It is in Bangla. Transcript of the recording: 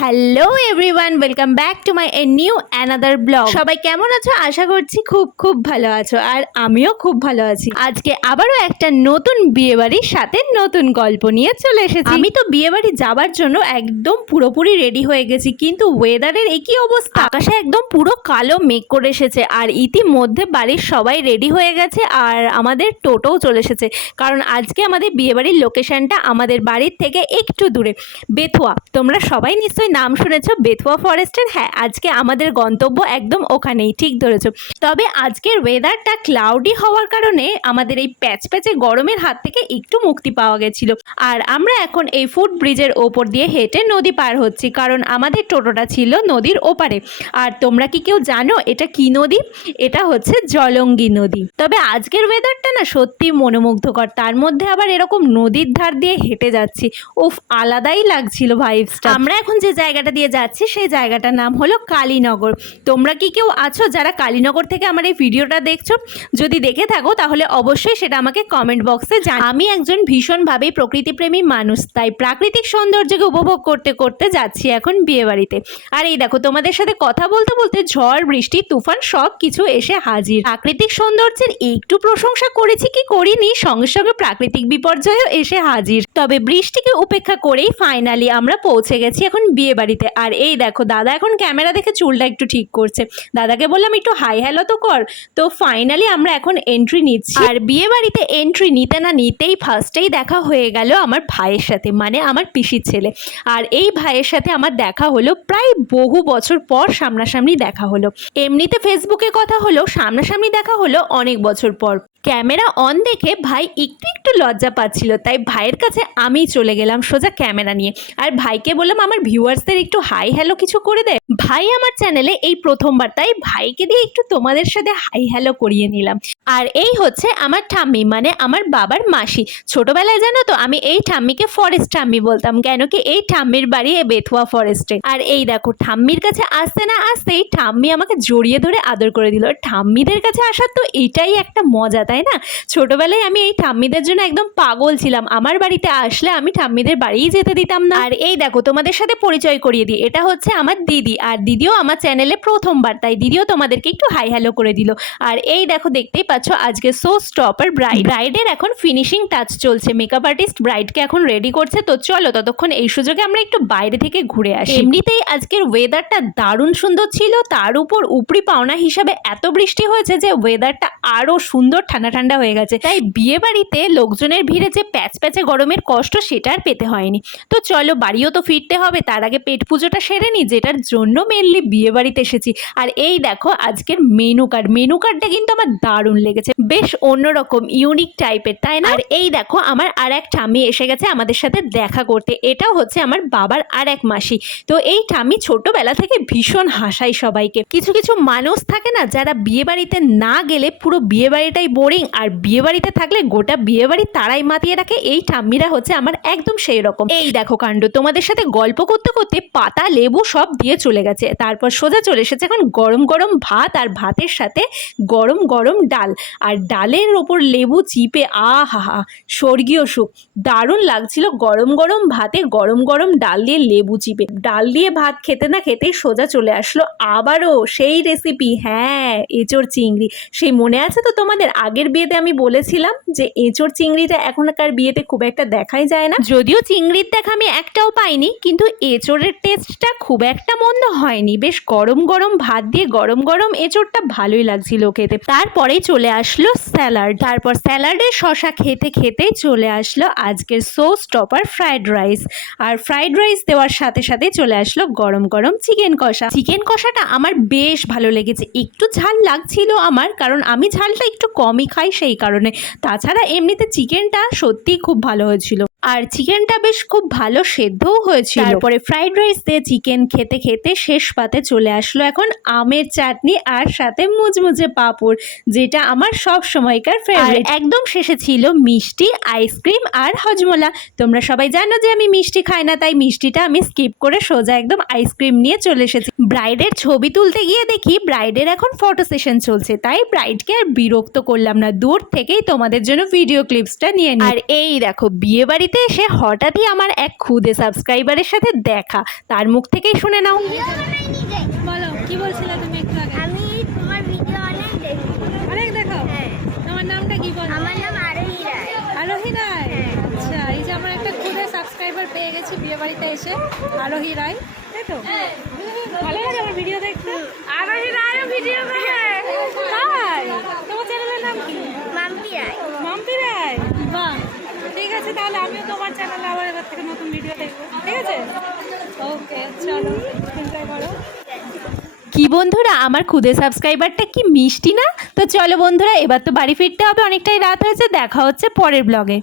Hello everyone, welcome back to my new another blog. সবাই কেমন আছো? আশা করছি খুব খুব ভালো আছো, আর আমিও খুব ভালো আছি। আজকে আবারও একটা নতুন বিয়েবাড়ির সাথে নতুন গল্প নিয়ে চলে এসেছি। আমি তো বিয়েবাড়ি যাবার জন্য একদম পুরোপুরি রেডি হয়ে গেছি, কিন্তু ওয়েদারের একই অবস্থা, আকাশে একদম পুরো কালো মেঘ করে এসেছে। আর ইতিমধ্যে বাড়ির সবাই রেডি হয়ে গেছে, আর আমাদের টোটোও চলে এসেছে। কারণ আজকে আমাদের বিয়েবাড়ির লোকেশনটা আমাদের বাড়ির থেকে একটু দূরে, বেথুয়া। তোমরা সবাই নিশ্চয়ই নাম শুনেছো বেথুয়া ফরেস্টের। হ্যাঁ, আজকে আমাদের গন্তব্য একদম ওখানেই, ঠিক ধরেছো। তবে আজকের ওয়েদারটা ক্লাউডি হওয়ার কারণে আমাদের এই প্যাচপ্যাচে গরমের হাত থেকে একটু মুক্তি পাওয়া গেছিল। আর আমরা এখন এই ফুট ব্রিজের ওপর দিয়ে হেঁটে নদী পার হচ্ছি, কারণ আমাদের টোটোটা ছিল নদীর ওপারে। আর তোমরা কি কেউ জানো এটা কি নদী? এটা হচ্ছে জলঙ্গি নদী। তবে আজকের ওয়েদারটা না সত্যি মনোমুগ্ধকর, তার মধ্যে আবার এরকম নদীর ধার দিয়ে হেঁটে যাচ্ছি, উফ, আলাদাই লাগছিল ভাইবসটা। আমরা এখন যে জায়গাটা দিয়ে যাচ্ছি সেই জায়গাটার নাম হলো কালীনগর। তোমরা কি কেউ আছো যারা কালীনগর থেকে আমার এই ভিডিওটা দেখছো? যদি দেখে থাকো তাহলে অবশ্যই সেটা আমাকে কমেন্ট বক্সে জানাও। আমি একজন ভীষণভাবেই প্রকৃতিপ্রেমী মানুষ, তাই প্রাকৃতিক সৌন্দর্যকে উপভোগ করতে করতে যাচ্ছি এখন বিয়েবাড়িতে। আর এই দেখো, তোমাদের সাথে কথা বলতে বলতে ঝড়, বৃষ্টি, তুফান সব কিছু এসে হাজির। প্রাকৃতিক সৌন্দর্যের একটু প্রশংসা করেছি কি করিনি, সঙ্গে সঙ্গে প্রাকৃতিক বিপর্যয়ও এসে হাজির। তবে বৃষ্টিকে উপেক্ষা করেই ফাইনালি আমরা পৌঁছে গেছি এখন বিয়ে বাড়িতে। আর এই দেখো, দাদা এখন ক্যামেরা দেখে চুলটা একটু ঠিক করছে। দাদাকে বললাম একটু হাই হ্যালো তো কর। তো ফাইনালি আমরা এখন এন্ট্রি নিচ্ছি। আর বিয়ে বাড়িতে এন্ট্রি নিতে না নিতেই ফার্স্টেই দেখা হয়ে গেল আমার ভাইয়ের সাথে, মানে আমার পিসির ছেলে। আর এই ভাইয়ের সাথে আমার দেখা হলো প্রায় বহু বছর পর, সামনাসামনি দেখা হলো। এমনিতে ফেসবুকে কথা হলো, সামনাসামনি দেখা হলো অনেক বছর পর। ক্যামেরা অন দেখে ভাই একটু একটু লজ্জা পাচ্ছিল, তাই ভাইয়ের কাছে আমি চলে গেলাম সোজা ক্যামেরা নিয়ে। আর ভাইকে বললাম আমার ভিউয়ার্সদের একটু হাই হ্যালো কিছু করে দে। ভাই আমার চ্যানেলে এই প্রথমবার, তাই ভাইকে দিয়ে একটু তোমাদের সাথে হাই হ্যালো করিয়ে নিলাম। আর এই হচ্ছে আমার ঠাম্মি, মানে আমার বাবার মাসি। ছোটবেলায় জানো তো আমি এই ঠাম্মিকে ফরেস্ট ঠাম্মি বলতাম, কেন কি এই ঠাম্মির বাড়ি বেথুয়া ফরেস্টে। আর এই দেখো, ঠাম্মির কাছে আসতে না আসতেই ঠাম্মি আমাকে জড়িয়ে ধরে আদর করে দিল। ঠাম্মিদের কাছে আসার তো এটাই একটা মজা, তাই না? ছোটবেলায় আমি এই ঠাম্মিদের জন্য একদম পাগল ছিলাম। আমার বাড়িতে আসলে আমি ঠাম্মিদের বাড়িই যেতে দিতাম না। আর এই দেখো, তোমাদের সাথে পরিচয় করিয়ে দিই, এটা হচ্ছে আমার দিদি। আর দিদিও আমার চ্যানেলে প্রথমবার, তাই দিদিও তোমাদেরকে একটু হাই হ্যালো করে দিল। আর এই দেখো, দেখতেই পাচ্ছ আজকে শো স্টপার ব্রাইডের এখন ফিনিশিং টাচ চলছে। মেকআপ আর্টিস্ট ব্রাইডকে এখন রেডি করছে। তো চলো ততক্ষণ এই সুযোগে আমরা একটু বাইরে থেকে ঘুরে আসি। এমনিতেই আজকের ওয়েদারটা দারুণ সুন্দর ছিল, তার উপর উপরি পাওনা হিসাবে এত বৃষ্টি হয়েছে যে ওয়েদারটা আরো সুন্দর ঠান্ডা ঠান্ডা হয়ে গেছে। তাই বিয়ে বাড়িতে লোকজনের ভিড়ে যে প্যাচ প্যাচে গরমের কষ্ট সেটা আর পেতে হয়নি। তো চলো, বাড়িও তো ফিরতে হবে, তার আগে পেট পুজোটা সেরে নি, যেটার জন্য মেনলি বিয়ে বাড়িতে এসেছি। আর এই দেখো আজকের মেনু কার্ডটা কিন্তু আমার দারুণ লেগেছে, বেশ অন্যরকম ইউনিক টাইপের, তাই না? আর এই দেখো, আমার আর এক ঠাম্মি এসে গেছে আমাদের সাথে দেখা করতে। এটাও হচ্ছে আমার বাবার আর এক মাসি। তো এই ঠাম্মি ছোটবেলা থেকে ভীষণ হাসায় সবাইকে। কিছু কিছু মানুষ থাকে না যারা বিয়ে বাড়িতে না গেলে পুরো বিয়ে বাড়িটাই বোরিং, আর বিয়ে বাড়িতে থাকলে গোটা বিয়ে বাড়ি তারাই মাতিয়ে রাখে। এই ঠাম্মিরা হচ্ছে আমার একদম সেই রকম। এই দেখো কাণ্ড, তোমাদের সাথে গল্প করতে করতে পাতা হলুদ সব দিয়ে চলে গেছে। তারপর সোজা চলে এসেছে এখন গরম গরম ভাত, আর ভাতের সাথে গরম গরম ডাল। আর ডালের ওপর লেবু চিপে আহা, স্বর্গীয় সুখ, দারুণ লাগছিল। গরম গরম ভাতে গরম গরম ডাল দিয়ে লেবু চিপে। ডাল দিয়ে ভাত খেতে না খেতেই সোজা চলে আসলো আবারও সেই রেসিপি, হ্যাঁ, এঁচোড় চিংড়ি। সেই মনে আছে তো তোমাদের, আগের বিয়েতে আমি বলেছিলাম যে এঁচোড় চিংড়িটা এখনকার বিয়েতে খুব একটা দেখাই যায় না। যদিও চিংড়ির দেখা আমি একটাও পাইনি, কিন্তু এঁচোড়ের টেস্টটা খুব একটা মন্দ হয়নি। বেশ গরম গরম ভাত দিয়ে গরম গরম এঁচোড়টা ভালোই লাগছিল খেতে। তারপরেই চলে আসলো স্যালাড। তারপর স্যালাডের শশা খেতে খেতেই চলে আসলো আজকের শো স্টপার ফ্রাইড রাইস। আর ফ্রাইড রাইস দেওয়ার সাথে সাথে চলে আসলো গরম গরম চিকেন কষা। চিকেন কষাটা আমার বেশ ভালো লেগেছে। একটু ঝাল লাগছিল আমার, কারণ আমি ঝালটা একটু কমই খাই সেই কারণে। তাছাড়া এমনিতে চিকেনটা সত্যিই খুব ভালো হয়েছিল, আর চিকেনটা বেশ খুব ভালো সেদ্ধও হয়েছিল। তারপরে ফ্রাইড রাইস দিয়ে চিকেন খেতে খেতে শেষ পাতে চলে আসলো এখন আমের চাটনি আর সাথে মুচমুচে পাঁপড়, যেটা আমার সব সময়কার ফেভারিট। একদম শেষে ছিল মিষ্টি, আইসক্রিম আর হজমোলা। তোমরা সবাই জানো যে আমি মিষ্টি খাই না, তাই মিষ্টিটা আমি স্কিপ করে সোজা একদম আইসক্রিম নিয়ে চলে এসেছি। ব্রাইডের ছবি তুলতে গিয়ে দেখি ব্রাইডের এখন ফটো সেশন চলছে, তাই ব্রাইডকে আর বিরক্ত করলাম না, দূর থেকেই তোমাদের জন্য ভিডিও ক্লিপসটা নিয়ে নিই। আর এই দেখো, বিয়ে বাড়ি বাড়িতে এসে হঠাৎই আমার এক খুদে সাবস্ক্রাইবারের সাথে দেখা, তার মুখ থেকেই শুনে নাও। বলো কি বলছিলে তুমি একটু আগে? আমি তোমার ভিডিও অনেক দেখি। অনেক দেখো? হ্যাঁ। তোমার নামটা কি বলো? আমার নাম আরোহী রায়। আরোহী রায়। হ্যাঁ। আচ্ছা, এই যে আমরা একটা খুদে সাবস্ক্রাইবার পেয়ে গেছি বিয়ে বাড়িতে এসে, আরোহী রায়, তাই তো? ভালো লাগে আমার ভিডিও দেখতে। আরোহী রায়ও ভিডিও দেখে। তাই? তোমার চ্যানেলের নাম কি? মাম্পি রায়। মাম্পি রায়। বাহ, ঠিক আছে, তাহলে আমিও তোমার চ্যানেলে আবার এবার থেকে নতুন ভিডিও দেখবো, ঠিক আছে? ওকে, চলো এনজয় করো। কি বন্ধুরা, আমার খুদে সাবস্ক্রাইবারটা কি মিষ্টি না? তো চলো বন্ধুরা, এবার তো বাড়ি ফিরতে হবে, অনেকটাই রাত হয়েছে। দেখা হচ্ছে পরের ব্লগে।